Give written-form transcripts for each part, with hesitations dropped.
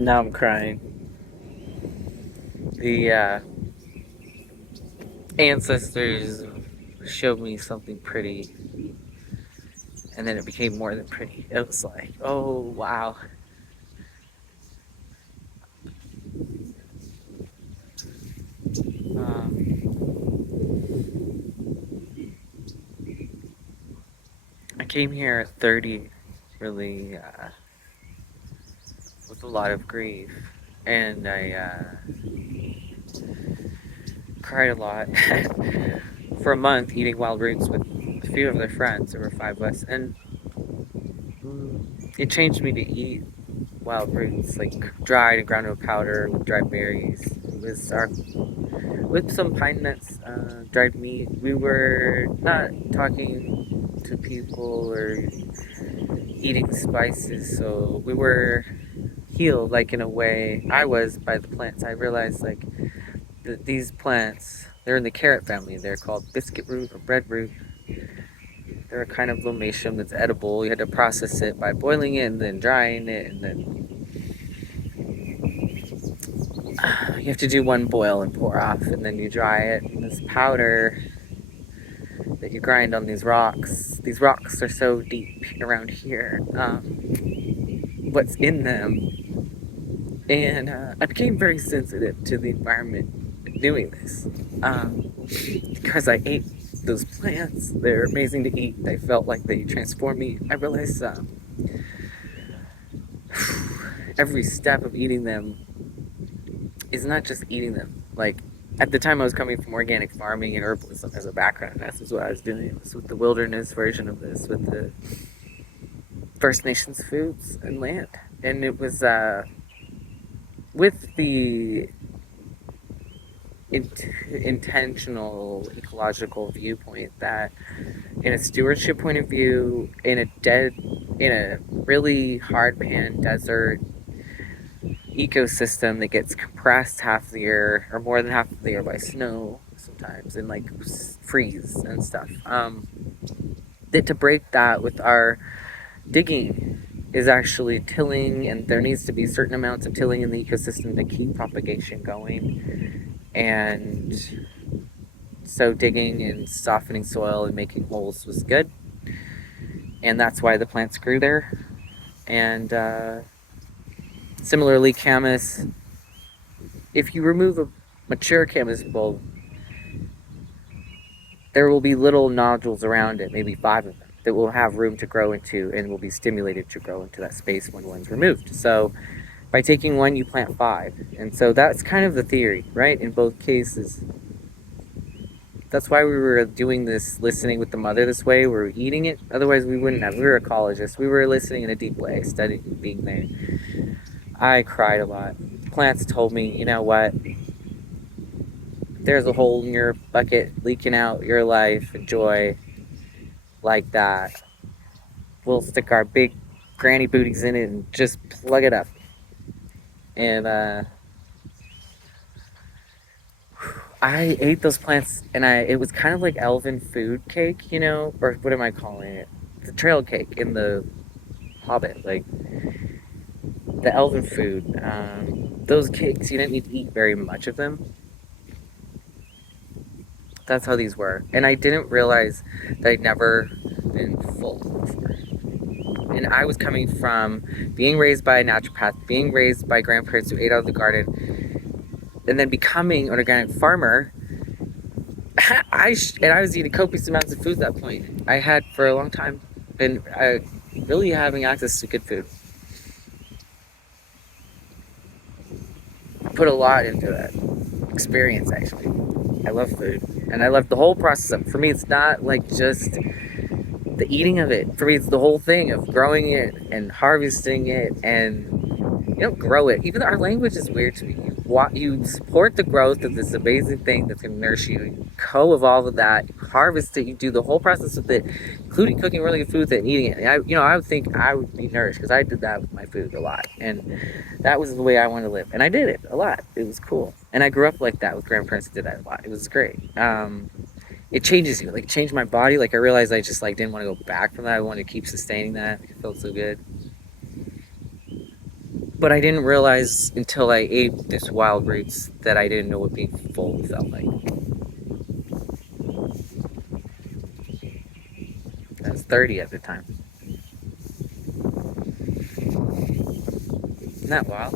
Now I'm crying. The ancestors showed me something pretty, and then it became more than pretty. It was like, oh wow. Um, I came here at 30, really with a lot of grief, and I cried a lot for a month eating wild roots with a few of their friends. There were five of us, and it changed me to eat wild roots, like dried and ground to a powder with dried berries. It was our with some pine nuts, dried meat. We were not talking to people or eating spices, so we were healed, like in a way I was by the plants. I realized like these plants, they're in the carrot family. They're called biscuitroot or breadroot. They're a kind of lomatium that's edible. You had to process it by boiling it and then drying it, and then you have to do one boil and pour off, and then you dry it. And this powder that you grind on these rocks. These rocks are so deep around here. What's in them? And I became very sensitive to the environment doing this because I ate those plants. They're amazing to eat. I felt like they transformed me. I realized every step of eating them is not just eating them. Like at the time, I was coming from organic farming and herbalism as a background. That's what I was doing. It was with the wilderness version of this, with the First Nations foods and land, and it was with the intentional ecological viewpoint that, in a stewardship point of view, in a really hard pan desert ecosystem that gets compressed half the year or more than half the year by snow sometimes and like freeze and stuff. That to break that with our digging is actually tilling, and there needs to be certain amounts of tilling in the ecosystem to keep propagation going. And so digging and softening soil and making holes was good, and that's why the plants grew there. And similarly, camas, if you remove a mature camas bulb, there will be little nodules around it, maybe five of them, that will have room to grow into and will be stimulated to grow into that space when one's removed. So by taking one, you plant five. And so that's kind of the theory, right? In both cases. That's why we were doing this listening with the mother this way. We were eating it. Otherwise, we wouldn't have. We were ecologists. We were listening in a deep way, studying being there. I cried a lot. Plants told me, you know what? There's a hole in your bucket leaking out your life and joy like that. We'll stick our big granny booties in it and just plug it up. And I ate those plants, and it was kind of like elven food cake, you know, or what am I calling it? The trail cake in the Hobbit, like the elven food. Those cakes, you didn't need to eat very much of them. That's how these were, and I didn't realize that I'd never been full before. And I was coming from being raised by a naturopath, being raised by grandparents who ate out of the garden, and then becoming an organic farmer. And I was eating copious amounts of food at that point. I had for a long time been really having access to good food. I put a lot into that experience, actually. I love food, and I love the whole process of it. For me, it's not like just the eating of it. For me, it's the whole thing of growing it and harvesting it, and you don't grow it. Even our language is weird to me. You support the growth of this amazing thing that's going to nourish you. You co-evolve with that. You harvest it. You do the whole process with it, including cooking really good food and eating it. And I would think I would be nourished because I did that with my food a lot, and that was the way I wanted to live. And I did it a lot. It was cool, and I grew up like that with grandparents that did that a lot. It was great. It changes you. Like, it changed my body. Like, I realized I just like didn't want to go back from that. I wanted to keep sustaining that. It felt so good. But I didn't realize until I ate this wild roots that I didn't know what being full felt like. I was 30 at the time. Isn't that wild?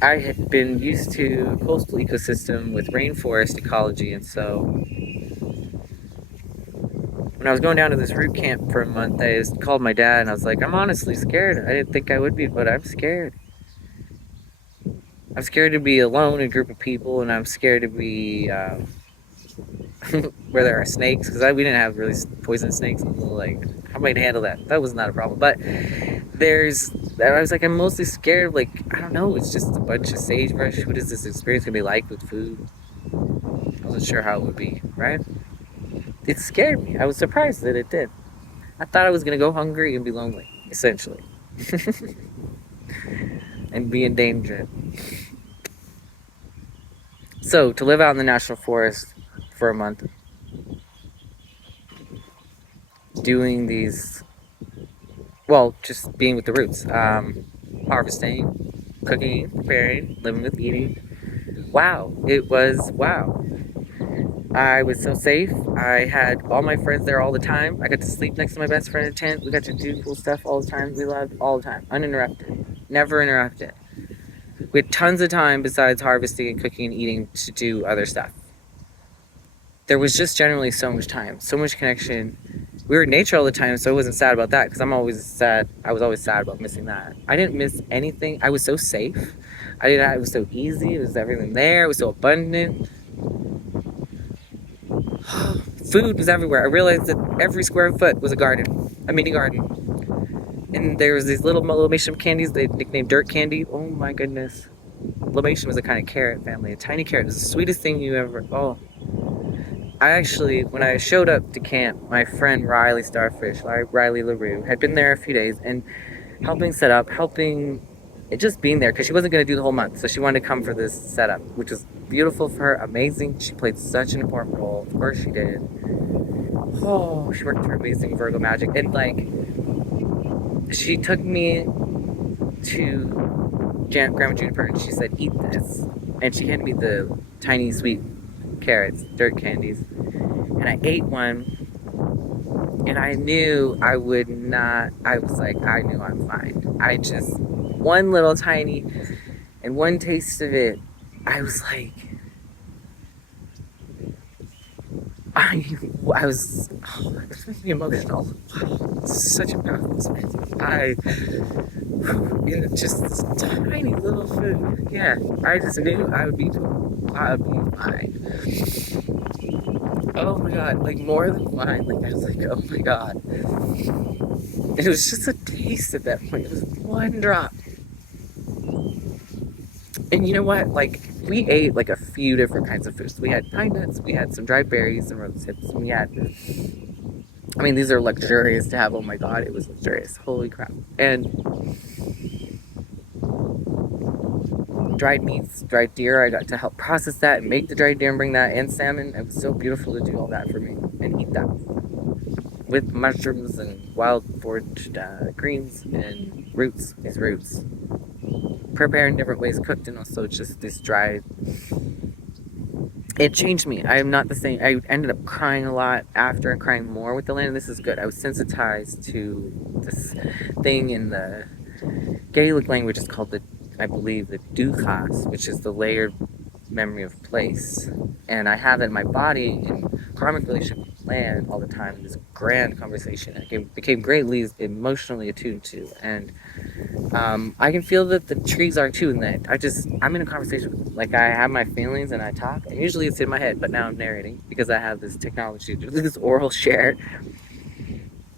I had been used to a coastal ecosystem with rainforest ecology, and so when I was going down to this root camp for a month, I just called my dad and I was like, I'm honestly scared. I didn't think I would be, but I'm scared. I'm scared to be alone in a group of people, and I'm scared to be where there are snakes, because we didn't have really poisonous snakes. Like, how am I to handle that? That was not a problem. But I was like, I'm mostly scared of, like, I don't know, it's just a bunch of sagebrush. What is this experience gonna be like with food? I wasn't sure how it would be, right? It scared me. I was surprised that it did. I thought I was gonna go hungry and be lonely, essentially, and be in danger. So, to live out in the national forest for a month, doing these, well, just being with the roots, harvesting, cooking, preparing, living with eating. Wow, it was wow. I was so safe. I had all my friends there all the time. I got to sleep next to my best friend in a tent. We got to do cool stuff all the time. We loved all the time, uninterrupted, never interrupted. We had tons of time besides harvesting and cooking and eating to do other stuff. There was just generally so much time, so much connection. We were in nature all the time, so I wasn't sad about that, because I'm always sad. I was always sad about missing that. I didn't miss anything. I was so safe. It was so easy. It was everything there. It was so abundant. Food was everywhere. I realized that every square foot was a garden, a mini garden. And there was these little Lamation candies they nicknamed dirt candy. Oh my goodness. Lamation was a kind of carrot family. A tiny carrot. It was the sweetest thing you ever... Oh. I actually, when I showed up to camp, my friend Riley Starfish, Riley LaRue, had been there a few days and helping set up, just being there, because she wasn't going to do the whole month. So she wanted to come for this setup, which was beautiful for her, amazing. She played such an important role. Of course she did. Oh, she worked her amazing Virgo magic. And, like, she took me to Grandma Juniper and she said, eat this. And she handed me the tiny sweet carrots, dirt candies. And I ate one. And I knew I would not, I was like, I knew I'm fine. One little tiny, and one taste of it, I was like, I was, it makes me emotional. Wow, it's such a powerful experience. Just this tiny little food. Yeah, I just knew I would be fine. Oh my god, like more than fine. Like, I was like, oh my god. It was just a taste at that point. It was one drop. And you know what? Like, we ate like a few different kinds of foods. We had pine nuts, we had some dried berries and rose hips, and these are luxurious to have. Oh my god, it was luxurious. Holy crap. And dried meats, dried deer, I got to help process that and make the dried deer and bring that, and salmon. It was so beautiful to do all that for me and eat that with mushrooms and wild foraged greens and roots. These roots prepared in different ways, cooked, and also just this dried. It changed me. I am not the same. I ended up crying a lot after and crying more with the land, and this is good. I was sensitized to this thing in the Gaelic language. It's called I believe, the duchas, which is the layered memory of place. And I have it in my body in karmic relationship with land all the time, in this grand conversation. I became greatly emotionally attuned to. And I can feel that the trees are too, and that I'm in a conversation. Like, I have my feelings and I talk, and usually it's in my head, but now I'm narrating because I have this technology to do this oral share.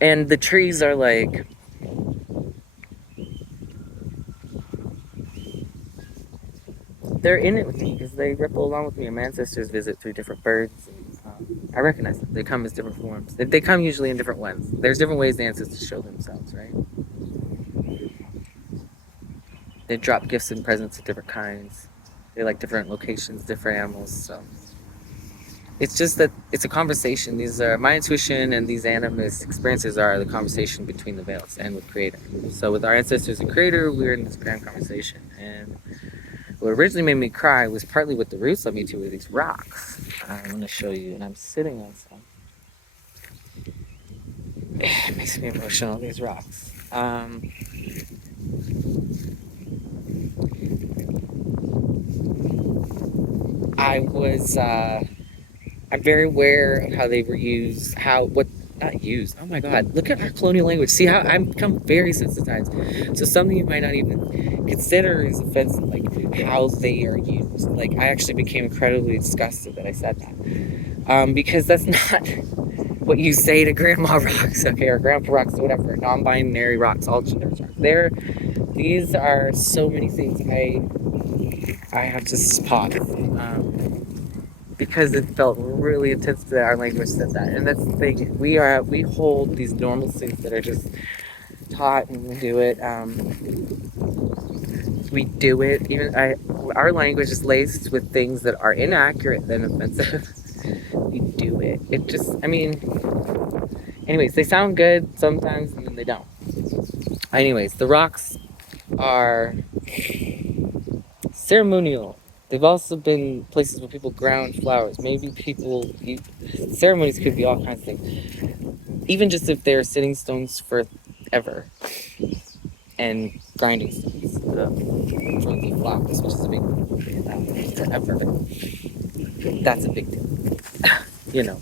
And the trees are like, they're in it with me because they ripple along with me. And my ancestors visit through different birds. And, I recognize them. They come as different forms. They come usually in different ones. There's different ways the ancestors show themselves, right? They drop gifts and presents of different kinds. They like different locations, different animals. So it's just that it's a conversation. These are my intuition, and these animist experiences are the conversation between the veils and with Creator. So with our ancestors and Creator, we're in this grand conversation. And what originally made me cry was partly what the roots led me to, were these rocks. I'm going to show you, and I'm sitting on some. It makes me emotional, these rocks. I'm very aware of how they were used, not used. Oh my God, look at our colonial language. See how I've become very sensitized. So something you might not even consider is offensive, like how they are used. Like, I actually became incredibly disgusted that I said that. Because that's not what you say to grandma rocks, okay, or grandpa rocks, or whatever, non-binary rocks, all gender rocks. These are so many things I have to spot. Because it felt really intense that our language said that. And that's the thing, we hold these normal things that are just taught, and we do it. Our language is laced with things that are inaccurate and offensive. We do it. Anyways, they sound good sometimes, and then they don't. Anyways, the rocks are ceremonial. They've also been places where people ground flowers. Ceremonies could be all kinds of things. Even just if they're sitting stones forever and grinding stones for the flowers, which is a big deal. Forever. That's a big deal.